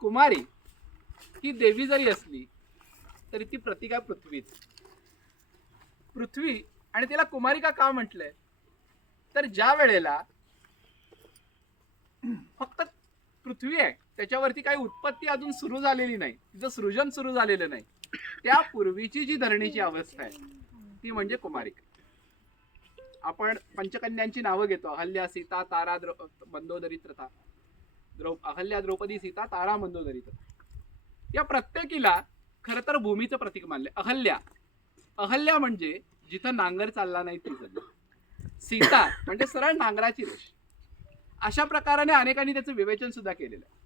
कुमारी ही देवी जरी असली तरी ती प्रतिका पृथ्वीच पृथ्वी आणि तिला कुमारिका का म्हटलंय? तर ज्या वेळेला फक्त पृथ्वी आहे त्याच्यावरती काही उत्पत्ती अजून सुरू झालेली नाही. तिचं सृजन सुरू झालेलं नाही. त्या पूर्वीची जी धरणीची अवस्था आहे ती म्हणजे कुमारिका आपण पंचकन्यांची नावं घेतो. हल्ल्या सीता तारा द्र बंदोदरित्रता प्रथा द्रौ अहल्या द्रौपदी सीता तारा मंदोदरी या प्रत्येकीला खरं तर भूमीचं प्रतीक मानले. अहल्या. अहल्या म्हणजे जिथं नांगर चालला नाही ती सीता म्हणजे सरळ नांगराची रेष. अशा प्रकाराने अनेकांनी त्याचं विवेचन सुद्धा केलेलं आहे.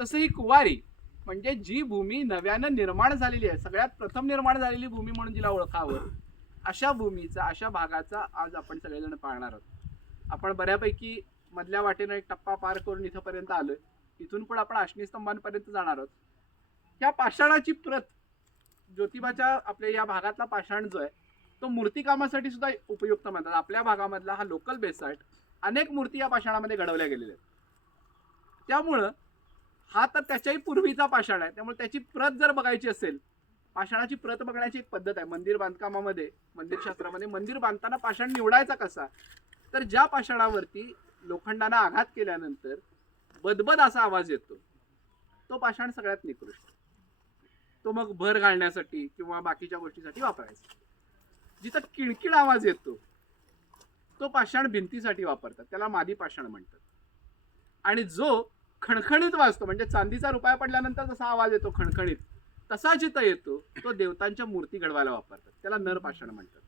तसं ही कुवारी म्हणजे जी भूमी नव्यानं निर्माण झालेली आहे सगळ्यात प्रथम निर्माण झालेली भूमी म्हणून जिला ओळखावं अशा भूमीचा अशा भागाचा आज आपण सगळेजण पाहणार आहोत. आपण बऱ्यापैकी मधल्या वाटेनं एक टप्पा पार करून इथंपर्यंत आलोय. इथून पण आपण आष्णी स्तंभांपर्यंत जाणार आहोत. ह्या पाषाणाची प्रत ज्योतिबाच्या आपल्या या भागातला पाषाण जो आहे तो मूर्तिकामासाठी सुद्धा उपयुक्त म्हणतात आपल्या भागामधला हा लोकल बेसाट अनेक मूर्ती या पाषाणामध्ये घडवल्या गेलेल्या आहेत. त्यामुळं हा तर त्याच्याही पूर्वीचा पाषाण आहे. त्यामुळे त्याची प्रत जर बघायची असेल पाषाणाची प्रत बघण्याची एक पद्धत आहे. मंदिर बांधकामामध्ये मंदिरशास्त्रामध्ये मंदिर बांधताना पाषाण निवडायचा कसा? तर ज्या पाषाणावरती लोखंडानं आघात केल्यानंतर बदबद असा आवाज येतो. तो पाषाण सगळ्यात निकृष्ट. तो मग भर घालण्यासाठी किंवा बाकीच्या गोष्टीसाठी वापरायचा. जिथं किणकिण आवाज येतो तो पाषाण भिंतीसाठी वापरतात. त्याला मादी पाषाण म्हणतात. आणि जो खणखणीत वाजतो म्हणजे चांदीचा रुपया पडल्यानंतर जसा आवाज येतो खणखणीत तसा जिथं येतो तो देवतांच्या मूर्ती घडवायला वापरतात. त्याला नरपाषाण म्हणतात.